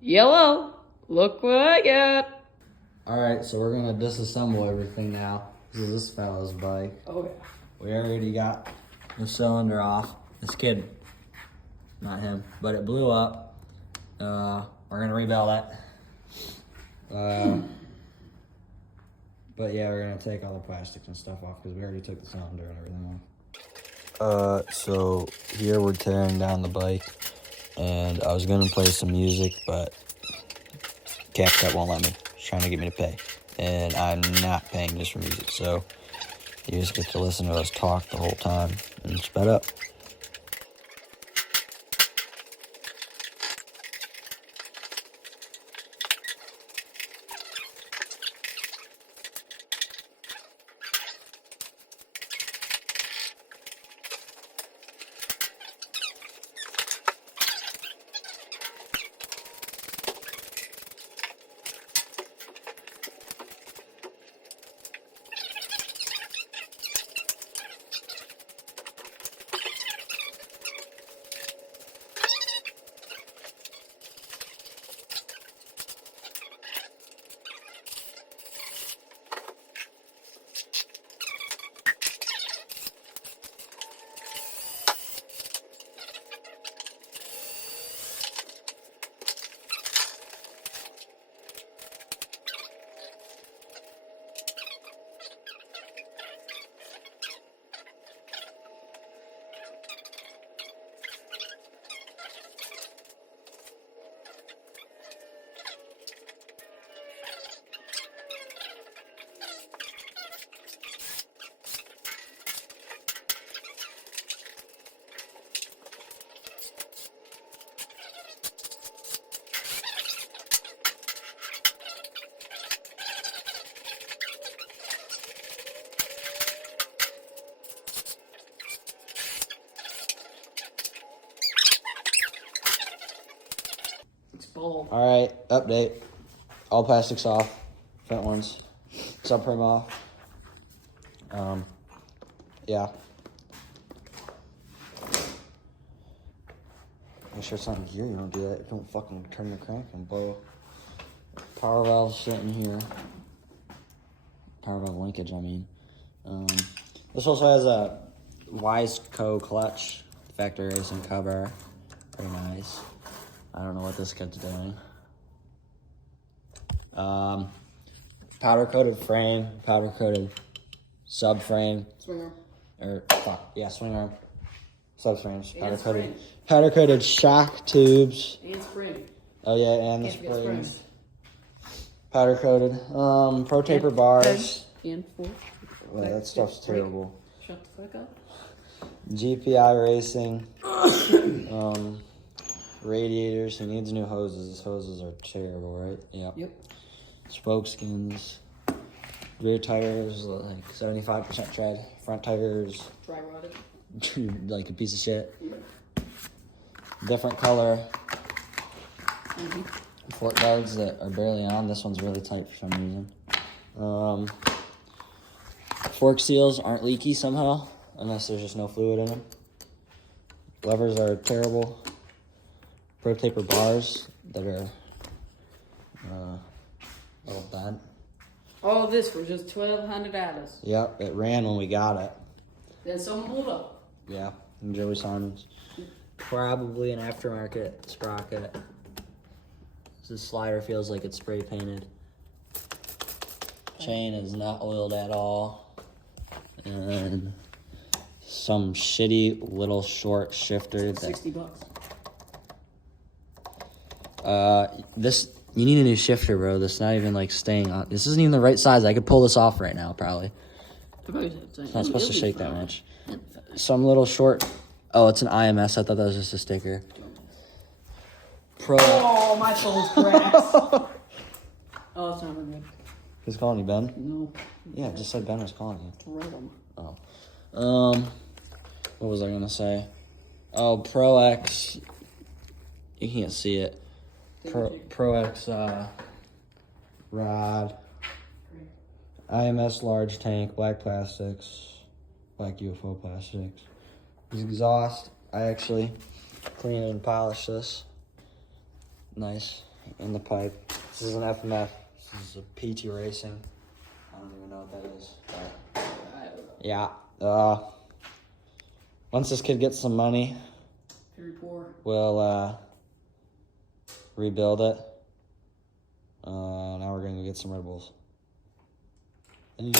Yellow, look what I got. Alright, so we're gonna disassemble everything now. This is this fella's bike. Oh yeah. We already got the cylinder off. This kid, not him, but it blew up. We're gonna rebuild it. But yeah, we're gonna take all the plastics and stuff off because we already took the cylinder and everything off. So here we're tearing down the bike, and I was gonna play some music, but CapCut won't let me. She's trying to get me to pay, and I'm not paying just for music, so you just get to listen to us talk the whole time and sped up. Bold. All right, update. All plastics off, front ones, subframe off. Yeah. Make sure it's not in gear. You don't do that. You don't fucking turn the crank and blow. Power valve sitting here. Power valve linkage, I mean. This also has a yz125 clutch, factory racing cover. Very nice. I don't know what this kid's doing. Powder coated frame, powder coated subframe. Swing arm. Or fuck, yeah, swing arm. Subframes. And Powder coated shock tubes. And spring. Oh yeah, and the Can't forget springs. springs. Powder coated. Pro taper bars. And four. Well, that stuff's terrible. Shut the fuck up. GPI racing. Radiators. He needs new hoses. His hoses are terrible, right? Yep. Yep. Spoke skins. Rear tires like 75% tread. Front tires Dry rotted. like a piece of shit. Different color. Fork guards that are barely on. This one's really tight for some reason. Fork seals aren't leaky somehow, unless there's just no fluid in them. Levers are terrible. Pro taper bars that are a little bad. All this for just $1,200. Yep, it ran when we got it. Then someone pulled up. Yeah, and Joey Simon's. Probably an aftermarket sprocket. This slider feels like it's spray painted. Chain is not oiled at all. And some shitty little short shifter. $60. This, you need a new shifter, bro. This is not even like staying on. This isn't even the right size. I could pull this off right now, probably. It's not supposed to shake that much. Some little short. Oh, it's an IMS. I thought that was just a sticker. Pro. Oh, my phone's cracked. Oh, it's not very good. Who's calling you, Ben? No. Yeah, it just said Ben was calling you. It's random. Oh. What was I gonna say? Oh, Pro X. You can't see it. Pro X rod. IMS large tank, black plastics, black UFO plastics. This exhaust, I actually cleaned and polished this. Nice. in the pipe. This is an FMF. This is a PT Racing. I don't even know what that is. But I don't know. yeah. Once this kid gets some money, Very poor. we'll rebuild it. Now we're gonna go get some Red Bulls. Hey.